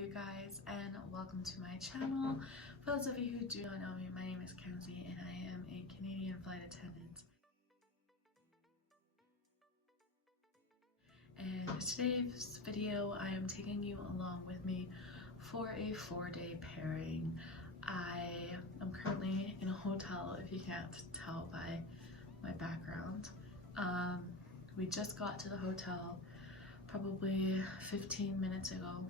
you guys, and welcome to my channel. For those of you who do not know me, my name is Kenzie and I am a Canadian flight attendant. And in today's video, I am taking you along with me for a 4-day pairing. I am currently in a hotel, if you can't tell by my background. We just got to the hotel probably 15 minutes ago.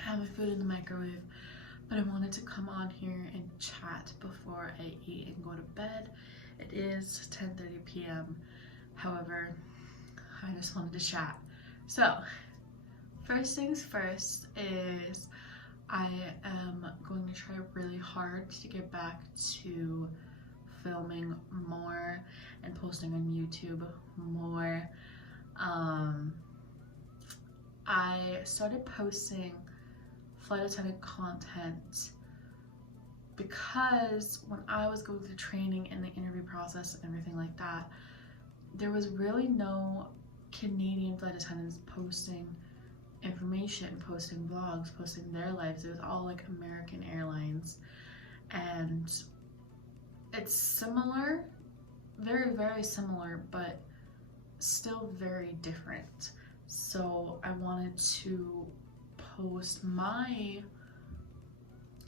I have my food in the microwave, but I wanted to come on here and chat before I eat and go to bed. It is 10:30 p.m. However, I just wanted to chat. So, first things first is I am going to try really hard to get back to filming more and posting on YouTube more. I started posting flight attendant content because when I was going through training and the interview process and everything like that, there was really no Canadian flight attendants posting information, posting vlogs, posting their lives. It was all like American Airlines, and it's similar, very, very similar, but still very different. So I wanted to post my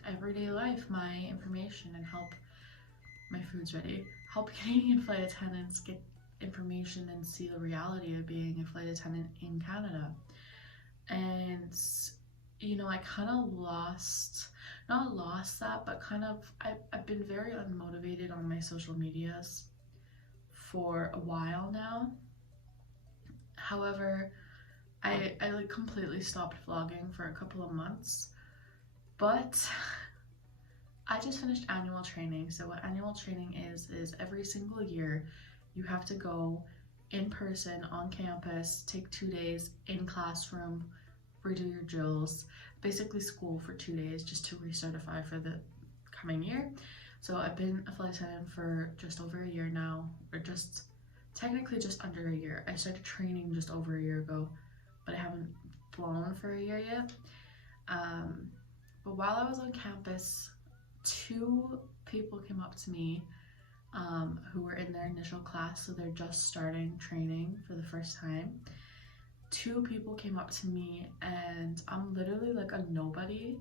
everyday life, my information, and help my food's ready. Help Canadian flight attendants get information and see the reality of being a flight attendant in Canada. And you know, I kind of not lost that, but kind of I've been very unmotivated on my social medias for a while now. However, I like completely stopped vlogging for a couple of months, but I just finished annual training. So what annual training is every single year you have to go in person on campus, take 2 days in classroom, redo your drills, basically school for 2 days just to recertify for the coming year. So I've been a flight attendant for just over a year now, or just technically just under a year. I started training just over a year ago, but I haven't flown for a year yet. But while I was on campus, 2 people came up to me who were in their initial class, so they're just starting training for the first time. 2 people came up to me, and I'm literally like a nobody,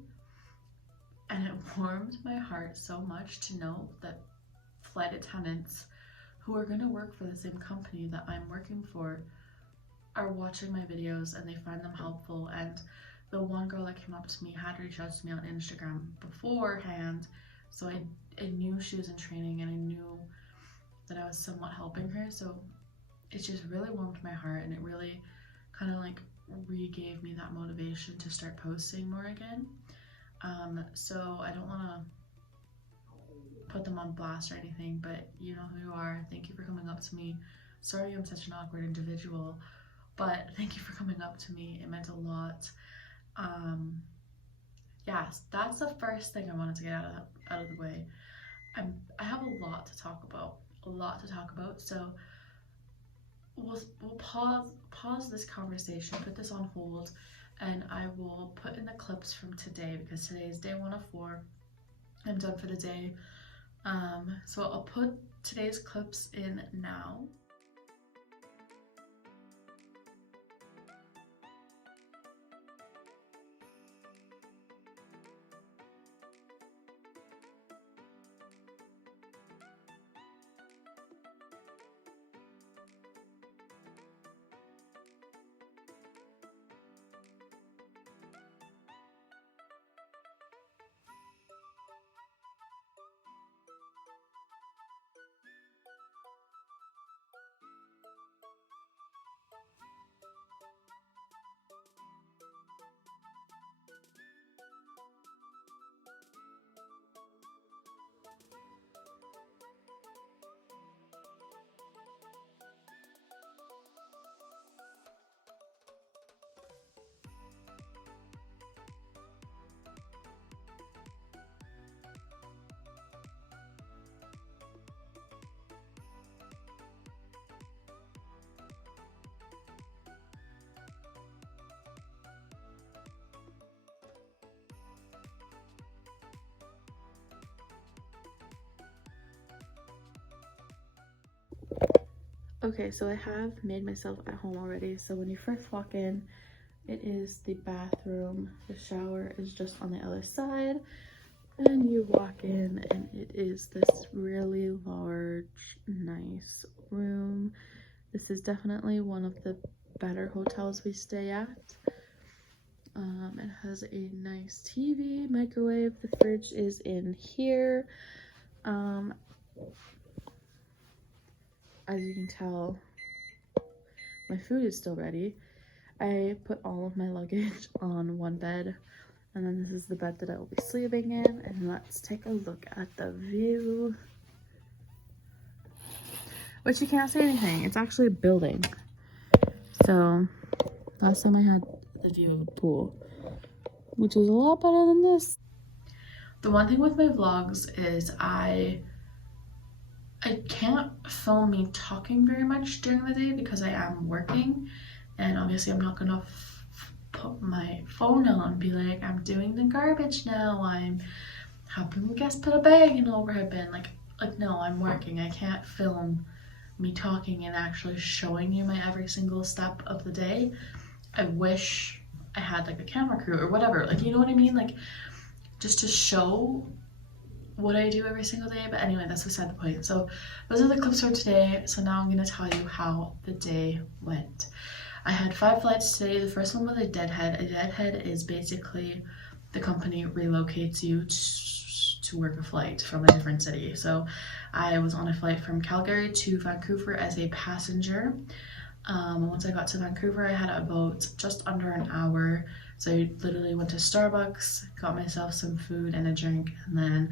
and it warmed my heart so much to know that flight attendants who are going to work for the same company that I'm working for are watching my videos and they find them helpful. And the one girl that came up to me had reached out to me on Instagram beforehand, so I knew she was in training and I knew that I was somewhat helping her. So it just really warmed my heart, and it really kind of like re-gave me that motivation to start posting more again. So I don't want to put them on blast or anything, but you know who you are. Thank you for coming up to me. Sorry I'm such an awkward individual, but thank you for coming up to me. It meant a lot. Yes, that's the first thing I wanted to get out of the way. I have a lot to talk about, so we'll pause this conversation, put this on hold, and I will put in the clips from today, because today is day 1 of 4. I'm done for the day. So I'll put today's clips in now. Okay, so I have made myself at home already. So when you first walk in, it is the bathroom. The shower is just on the other side. And you walk in and it is this really large, nice room. This is definitely one of the better hotels we stay at. It has a nice TV, microwave. The fridge is in here. As you can tell, my food is still ready. I put all of my luggage on one bed, and then this is the bed that I will be sleeping in. And let's take a look at the view. Which you can't say anything, it's actually a building. So last time I had the view of a pool, which is a lot better than this. The one thing with my vlogs is I can't film me talking very much during the day because I am working, and obviously I'm not gonna put my phone on and be like, I'm doing the garbage now, I'm helping the guests put a bag in the overhead bin. Like no, I'm working. I can't film me talking and actually showing you my every single step of the day. I wish I had like a camera crew or whatever, like, you know what I mean, like just to show what I do every single day. But anyway, that's beside the point. So those are the clips for today. So now I'm gonna tell you how the day went. I had 5 flights today. The first one was a deadhead. A deadhead is basically the company relocates you to work a flight from a different city. So I was on a flight from Calgary to Vancouver as a passenger. Once I got to Vancouver, I had about just under an hour. So I literally went to Starbucks, got myself some food and a drink, and then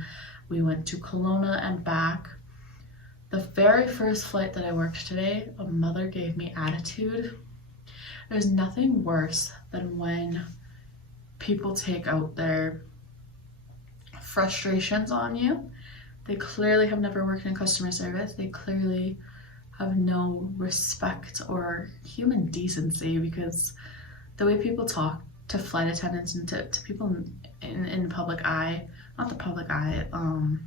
we went to Kelowna and back. The very first flight that I worked today, a mother gave me attitude. There's nothing worse than when people take out their frustrations on you. They clearly have never worked in customer service. They clearly have no respect or human decency, because the way people talk to flight attendants and to people in public eye, not the public eye, I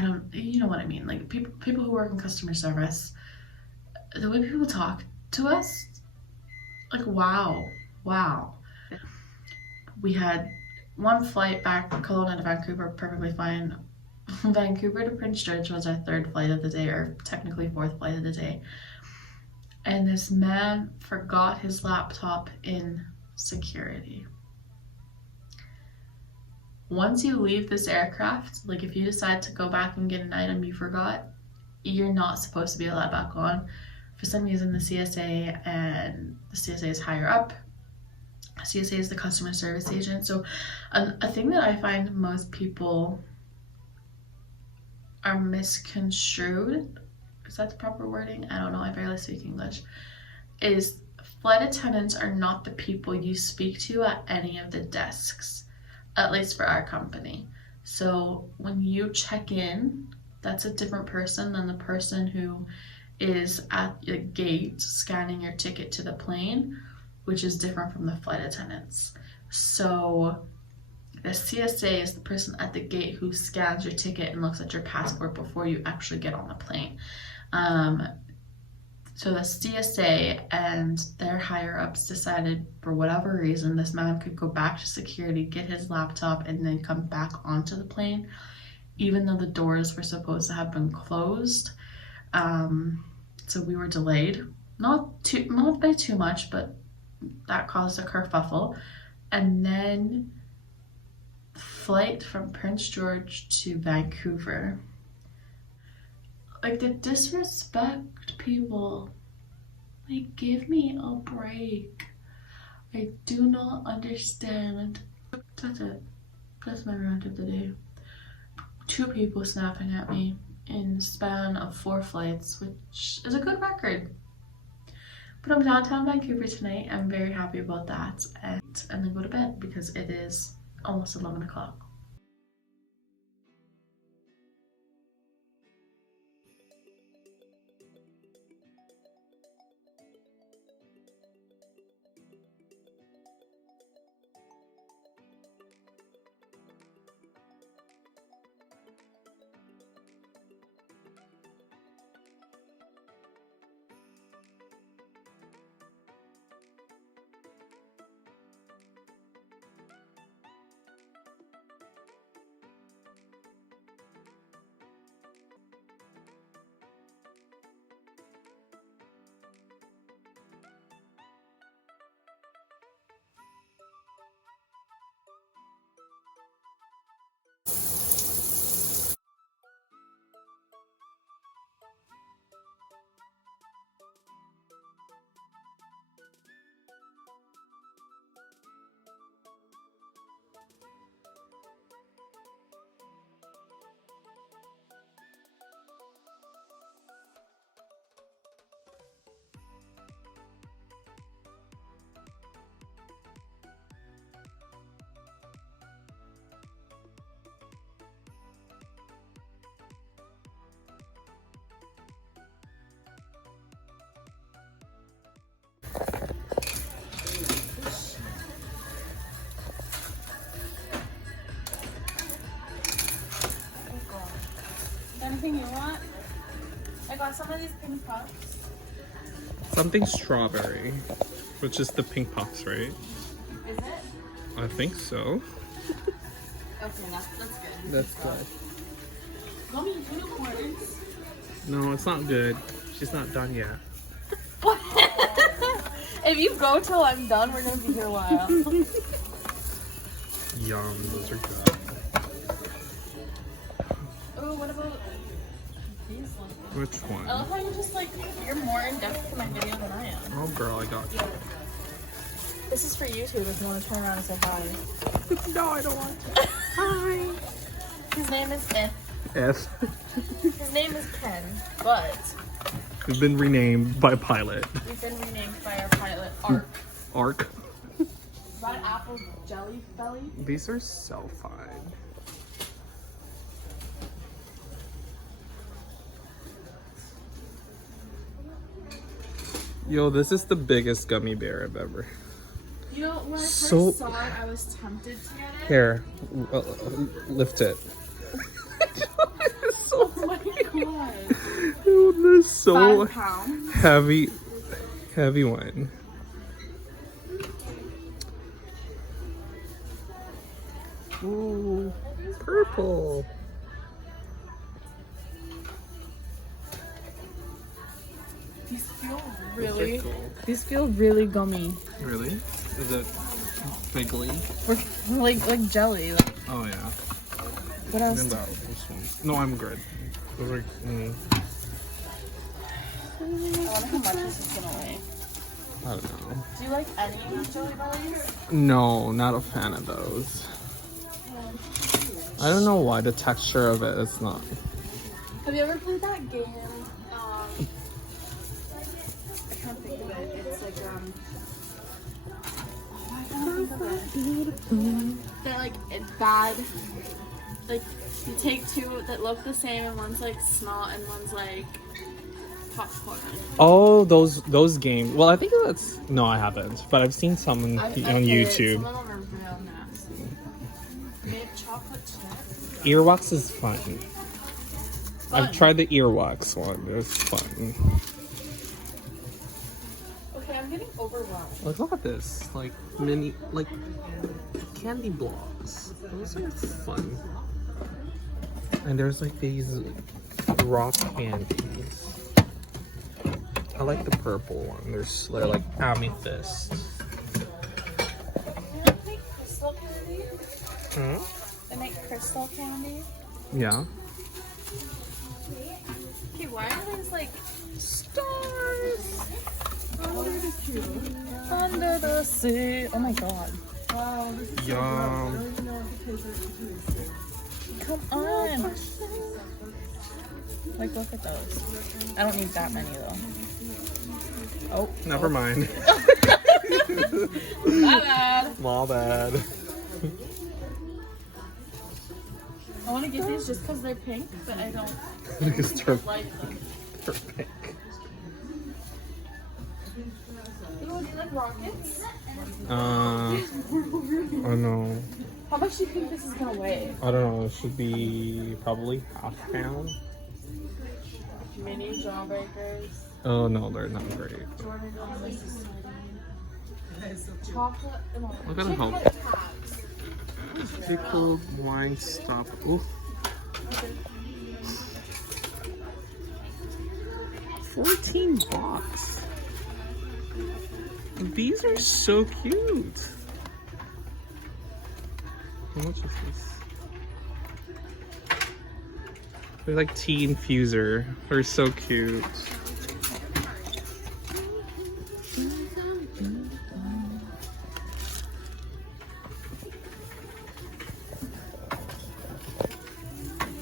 don't, you know what I mean, like people who work in customer service, the way people talk to us, like wow. We had one flight back from Kelowna to Vancouver, perfectly fine. Vancouver to Prince George was our 3rd flight of the day, or technically 4th flight of the day. And this man forgot his laptop in security. Once you leave this aircraft, like if you decide to go back and get an item you forgot, you're not supposed to be allowed back on. For some reason, the CSA, and the CSA is higher up. CSA is the customer service agent. So a thing that I find most people are misconstrued, is that the proper wording? I don't know, I barely speak English, is flight attendants are not the people you speak to at any of the desks, at least for our company. So when you check in, that's a different person than the person who is at the gate scanning your ticket to the plane, which is different from the flight attendants. So the CSA is the person at the gate who scans your ticket and looks at your passport before you actually get on the plane. So the CSA and their higher ups decided, for whatever reason, this man could go back to security, get his laptop, and then come back onto the plane, even though the doors were supposed to have been closed. So we were delayed, not by too much, but that caused a kerfuffle. And then flight from Prince George to Vancouver. Like, the disrespect, people. Like, give me a break. I do not understand. That's it. That's my rant of the day. 2 people snapping at me in the span of 4 flights, which is a good record. But I'm downtown Vancouver tonight. I'm very happy about that. And then go to bed because it is almost 11 o'clock. want some of these pink puffs? Something strawberry, which is the pink puffs, right? Is it? I think so. Okay, that's good. That's good. Gummy unicorns. No, it's not good. She's not done yet. If you go till I'm done, we're gonna be here a while. Yum, those are good. Oh, what about these ones? Which one? I love how you just like, you're more in depth to my video than I am. Oh girl, I got you. This is for YouTube if you want to turn around and say hi. No, I don't want to. Hi. His name is F. F. His name is Ken, but We've been renamed by Pilot. we've been renamed by our pilot, Ark. Ark. Is that apple jelly belly? These are so fun. Yo, this is the biggest gummy bear I've ever. You know, when I first So- saw it, I was tempted to get it. Here, lift it. Oh my god. Dude, this is so 5 pounds. heavy one. Ooh, purple. These feel Those are really, cool. these feel really gummy. Really? Is it wiggly? Like jelly. Like, Oh yeah. what else? And that this one. No, I'm good. Those are. I wonder how much this is gonna weigh. I don't know. Do you like any jelly bellies? No, not a fan of those. I don't know why the texture of it is not. Have you ever played that game? I can't think of it. It's like oh, I can't think of it. They're like it's bad. Like you take two that look the same, and one's like small, and one's like popcorn. Oh, those games. Well, I think that's no, I haven't, but I've seen some on I've played YouTube. It. Some of them are real nasty. Made chocolate chips. Earwax is fun. I've tried the earwax one. It was fun. Okay, I'm getting overwhelmed. Like, look at this. Like mini, like candy blocks. Those are fun. And there's like these rock candies. I like the purple one. They're like amethyst. They make crystal candy. Huh? They make crystal candy. Yeah. Okay, why are these like stars under the sea? Oh my god. Wow. Yum. Come on. Like, look at those. I don't need that many though. Oh. Never mind. My bad. My bad. I want to get these just because they're pink, but I don't Because they're like them. pink. Ooh, do you like rockets? Oh no. How much do you think this is gonna weigh? I don't know. It should be probably half pound. Mini jawbreakers. Oh no, they're not great. Jordan chocolate. Look at how Chocolate tabs. pickled wine stop. Ooh. 14 bucks. These are so cute. How much is this? They're like tea infuser. They're so cute.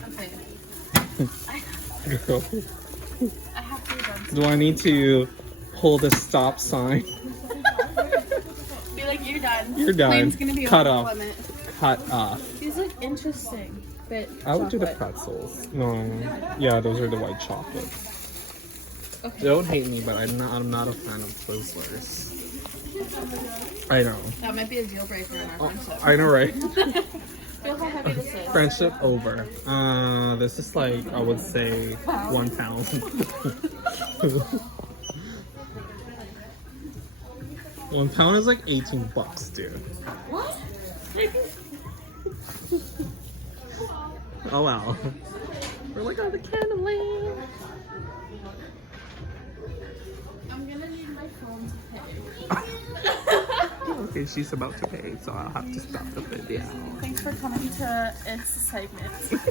Okay. Girl, I have to be done. do I need to hold a stop sign? Be like, you're done. You're done. Plane's gonna be Cut over off. the limit. Cut off. These look interesting. But I would do the chocolate. pretzels. No, yeah, those are the white chocolates. Okay. Don't hate me, but I'm not a fan of Twizzlers. I know. That might be a deal breaker in our friendship. I know, right? Feel how heavy this is. Friendship over. This is like, I would say, £1. £1 is like 18 bucks, dude. What? Oh wow. We're like on the candle lane. I'm gonna need my phone to pay. Okay, she's about to pay, so I'll have to stop the video. Thanks for coming to this segment.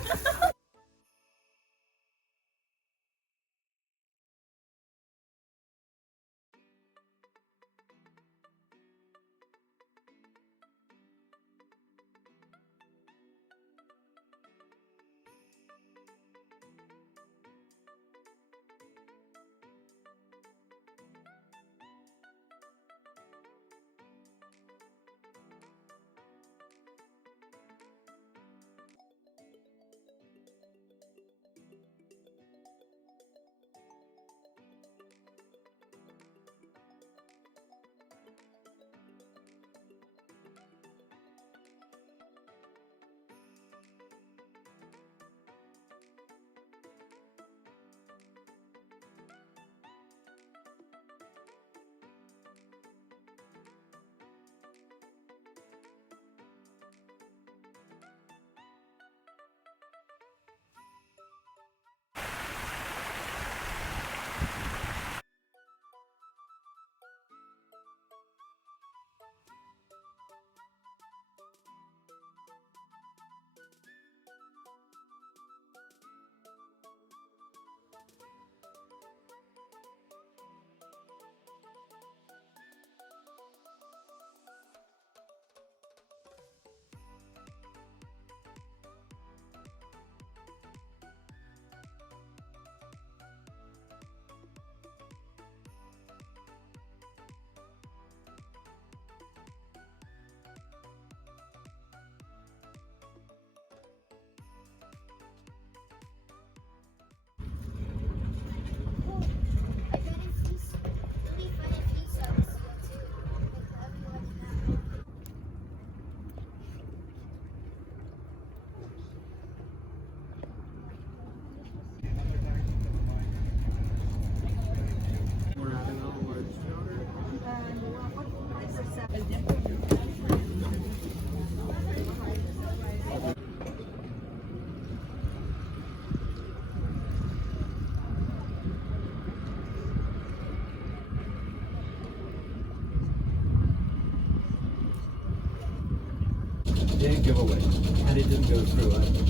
Didn't give away, and it didn't go through either.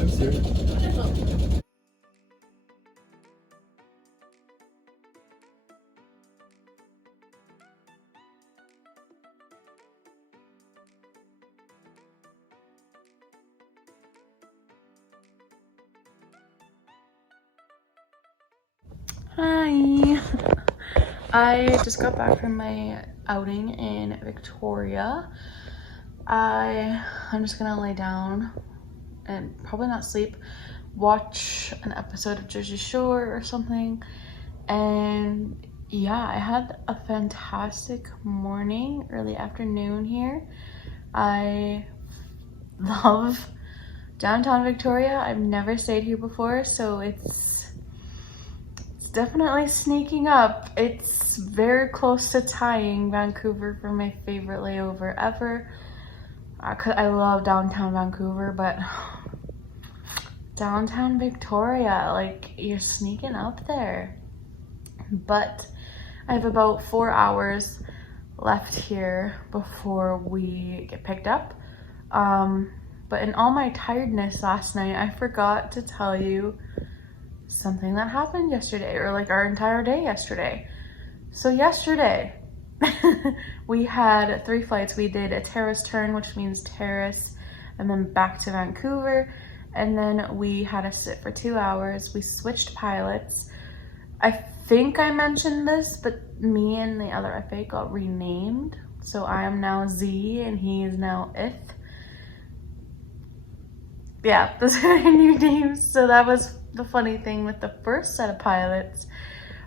I'm serious. Hi. I just got back from my outing in Victoria. I'm just gonna lay down and probably not sleep, watch an episode of Jersey Shore or something. And yeah, I had a fantastic morning, early afternoon here. I love downtown Victoria. I've never stayed here before, so it's definitely sneaking up. It's very close to tying Vancouver for my favorite layover ever. I love downtown Vancouver, but downtown Victoria, like, you're sneaking up there. But I have about 4 hours left here before we get picked up. But in all my tiredness last night, I forgot to tell you something that happened yesterday, or like our entire day yesterday. So yesterday we had 3 flights. We did a terrace turn, which means terrace, and then back to Vancouver, and then we had to sit for 2 hours. We switched pilots. I think I mentioned this, but me and the other FA got renamed, so I am now Z and he is now Ith. Yeah, those are our new names. So that was the funny thing with the first set of pilots.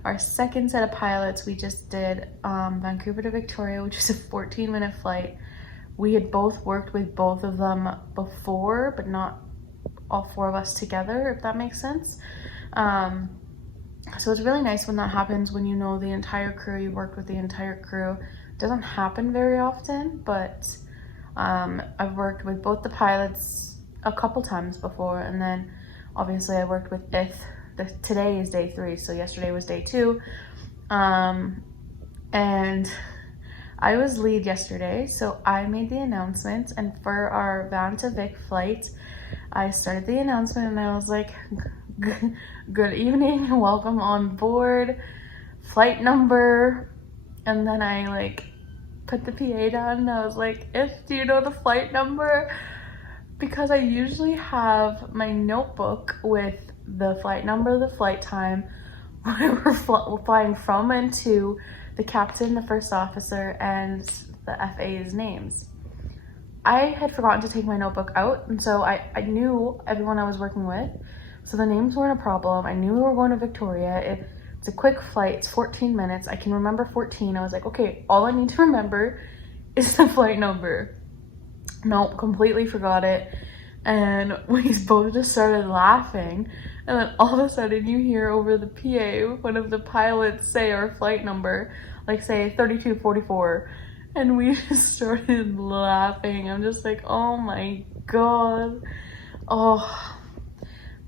Our second set of pilots, we just did Vancouver to Victoria, which is a 14-minute flight. we had both worked with both of them before, but not all four of us together, if that makes sense. So it's really nice when that happens, when you know the entire crew, you worked with the entire crew. It doesn't happen very often, but I've worked with both the pilots a couple times before, and then obviously I worked with Ith. Today is day 3, so yesterday was day 2. And I was lead yesterday, so I made the announcements, and for our Van to Vic flight, I started the announcement and I was like, good evening, welcome on board, flight number, and then I like put the PA down and I was like, do you know the flight number? Because I usually have my notebook with the flight number, the flight time, where we're flying from and to, the captain, the first officer, and the FA's names. I had forgotten to take my notebook out, and so I knew everyone I was working with, so the names weren't a problem. I knew we were going to Victoria. It's a quick flight, it's 14 minutes. I can remember 14. I was like, okay, all I need to remember is the flight number. Nope, completely forgot it. And we both just started laughing. And then all of a sudden you hear over the PA, one of the pilots say our flight number, like say 3244. And we just started laughing. I'm just like, oh my God. Oh,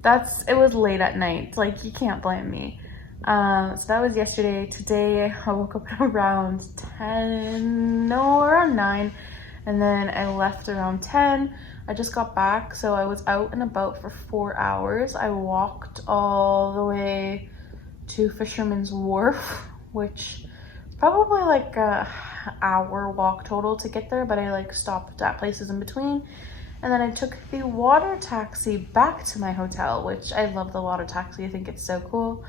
it was late at night. Like, you can't blame me. So that was yesterday. Today I woke up at around 9. And then I left around 10. I just got back, so I was out and about for 4 hours. I walked all the way to Fisherman's Wharf, which is probably like a hour walk total to get there, but I like stopped at places in between. And then I took the water taxi back to my hotel, which I love the water taxi. I think it's so cool.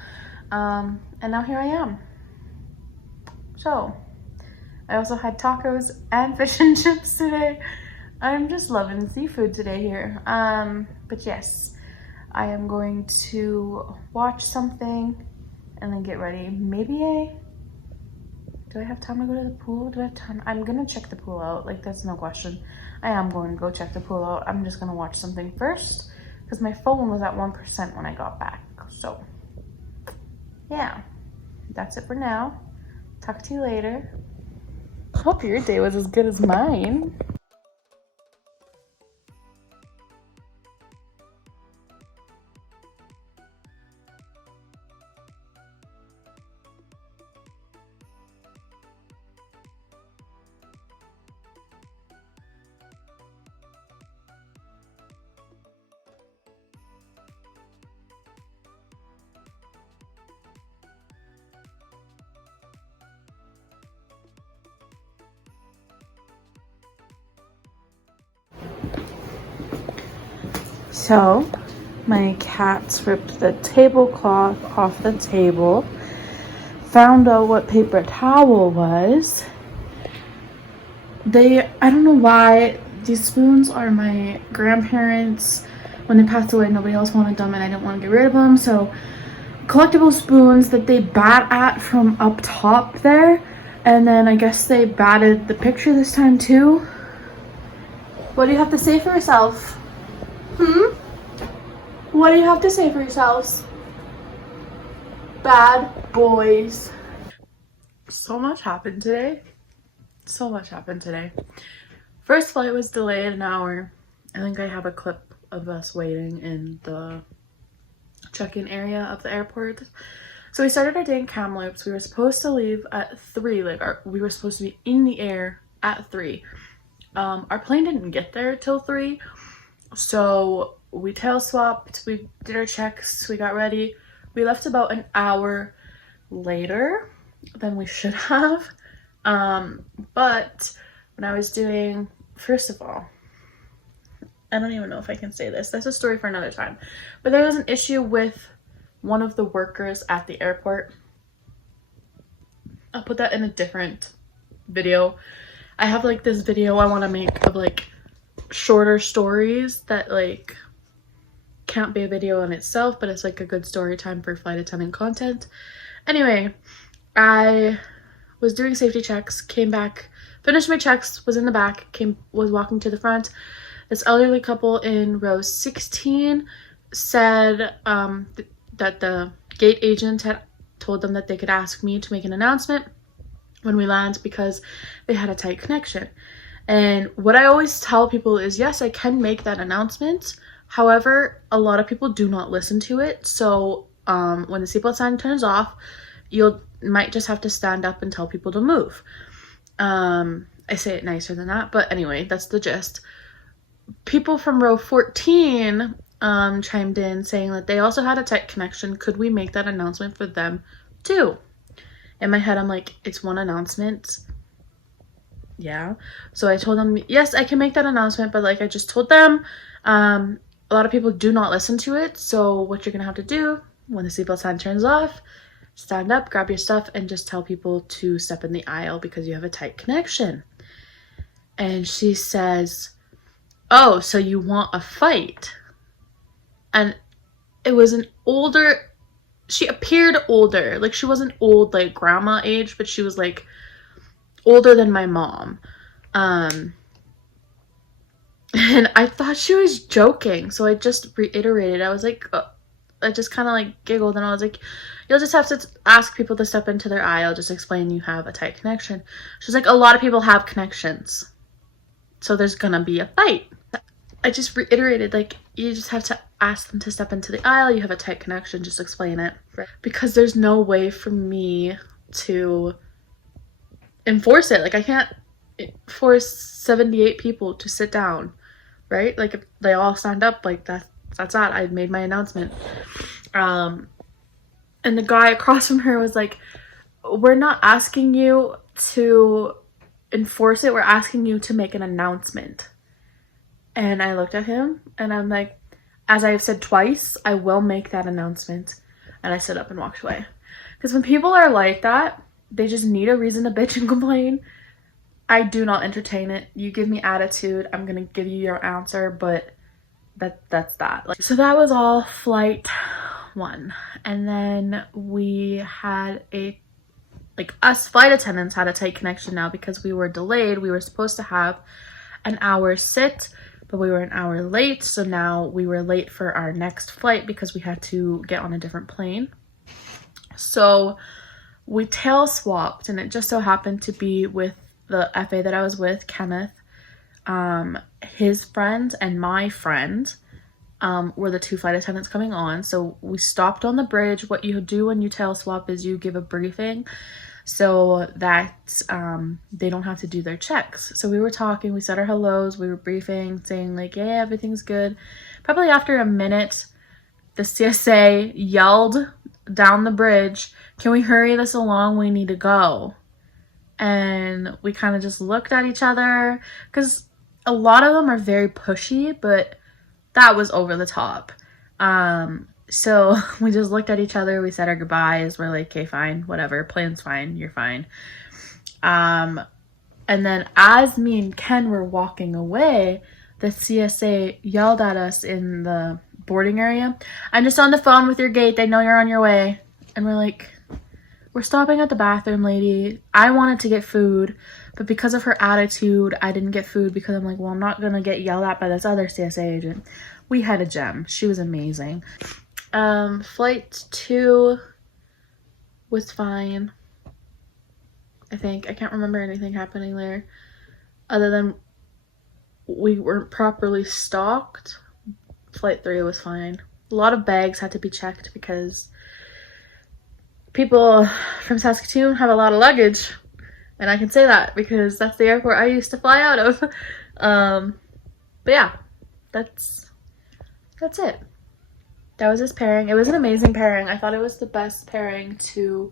And now here I am. So I also had tacos and fish and chips today. I'm just loving seafood today here. But yes, I am going to watch something and then get ready. Do I have time to go to the pool? Do I have time? I'm gonna check the pool out, like that's no question. I am going to go check the pool out. I'm just gonna watch something first because my phone was at 1% when I got back. So yeah, that's it for now. Talk to you later. Hope your day was as good as mine. So, my cats ripped the tablecloth off the table, found out what paper towel was. I don't know why, these spoons are my grandparents. When they passed away, nobody else wanted them and I didn't want to get rid of them. So, collectible spoons that they bat at from up top there. And then I guess they batted the picture this time too. What do you have to say for yourself? What do you have to say for yourselves? Bad boys. So much happened today. First flight was delayed an hour. I think I have a clip of us waiting in the check-in area of the airport. So we started our day in Kamloops. We were supposed to leave at 3. We were supposed to be in the air at 3. Our plane didn't get there till 3. So we tail swapped, we did our checks, we got ready. We left about an hour later than we should have. But when I was doing, first of all, I don't even know if I can say this. That's a story for another time. But there was an issue with one of the workers at the airport. I'll put that in a different video. I have like this video I want to make of like shorter stories that like can't be a video in itself, but it's like a good story time for flight attendant content. Anyway, I was doing safety checks, came back, finished my checks, was in the back, was walking to the front. This elderly couple in row 16 said that the gate agent had told them that they could ask me to make an announcement when we land because they had a tight connection. And what I always tell people is, yes, I can make that announcement. However, a lot of people do not listen to it. So when the seatbelt sign turns off, you might just have to stand up and tell people to move. I say it nicer than that, but anyway, that's the gist. People from row 14 chimed in saying that they also had a tight connection. Could we make that announcement for them too? In my head, I'm like, it's one announcement. Yeah. So I told them, yes, I can make that announcement, but like I just told them, a lot of people do not listen to it. So what you're gonna have to do when the seatbelt sign turns off, stand up, grab your stuff, and just tell people to step in the aisle because you have a tight connection. And she says, oh, so you want a fight? And it was an older, she appeared older. Like she wasn't old like grandma age, but she was like older than my mom. And I thought she was joking. So I just reiterated. I was like, I just kind of like giggled and I was like, you'll just have to ask people to step into their aisle. Just explain you have a tight connection. She's like, a lot of people have connections. So there's gonna be a fight. I just reiterated, like, you just have to ask them to step into the aisle. You have a tight connection. Just explain it. Because there's no way for me to enforce it. Like, I can't force 78 people to sit down, right? Like, if they all stand up, like, that's that. I made my announcement. And the guy across from her was like, we're not asking you to enforce it. We're asking you to make an announcement. And I looked at him and I'm like, as I've said twice, I will make that announcement. And I stood up and walked away. Because when people are like that, they just need a reason to bitch and complain. I do not entertain it. You give me attitude, I'm gonna give you your answer, but that's that. Like, so that was all flight 1. And then we had us flight attendants had a tight connection now because we were delayed. We were supposed to have an hour sit, but we were an hour late. So now we were late for our next flight because we had to get on a different plane. So we tail swapped, and it just so happened to be with the FA that I was with, Kenneth. His friend and my friend were the 2 flight attendants coming on. So we stopped on the bridge. What you do when you tail swap is you give a briefing so that they don't have to do their checks. So we were talking, we said our hellos, we were briefing, saying like, yeah, everything's good. Probably after a minute, the CSA yelled down the bridge, can we hurry this along? We need to go. And we kind of just looked at each other because a lot of them are very pushy, but that was over the top. So we just looked at each other. We said our goodbyes. We're like, okay, fine, whatever. Plan's fine. You're fine. And then as me and Ken were walking away, the CSA yelled at us in the boarding area, I'm just on the phone with your gate. They know you're on your way. And we're like, we're stopping at the bathroom, lady. I wanted to get food, but because of her attitude, I didn't get food because I'm like, well, I'm not going to get yelled at by this other CSA agent. We had a gem. She was amazing. Flight 2 was fine. I think. I can't remember anything happening there other than we weren't properly stocked. Flight 3 was fine. A lot of bags had to be checked because people from Saskatoon have a lot of luggage, and I can say that because that's the airport I used to fly out of. But yeah, that's it. That was this pairing. It was an amazing pairing. I thought it was the best pairing to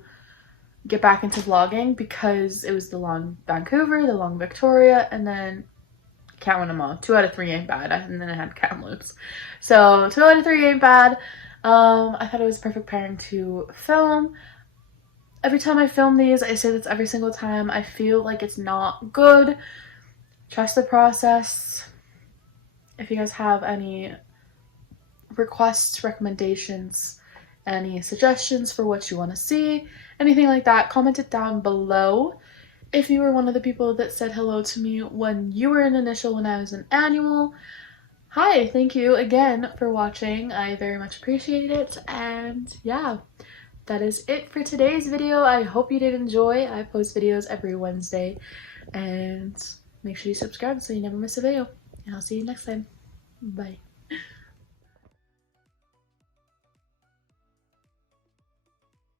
get back into vlogging because it was the long Vancouver, the long Victoria, and then can't win them all. 2 out of 3 ain't bad. And then I had Kamloops. So 2 out of 3 ain't bad. I thought it was a perfect pairing to film. Every time I film these, I say this every single time, I feel like it's not good. Trust the process. If you guys have any requests, recommendations, any suggestions for what you want to see, anything like that, comment it down below. If you were one of the people that said hello to me when you were in initial when I was in annual, hi, thank you again for watching. I very much appreciate it. And yeah, that is it for today's video. I hope you did enjoy. I post videos every Wednesday, and make sure you subscribe so you never miss a video. And I'll see you next time. Bye.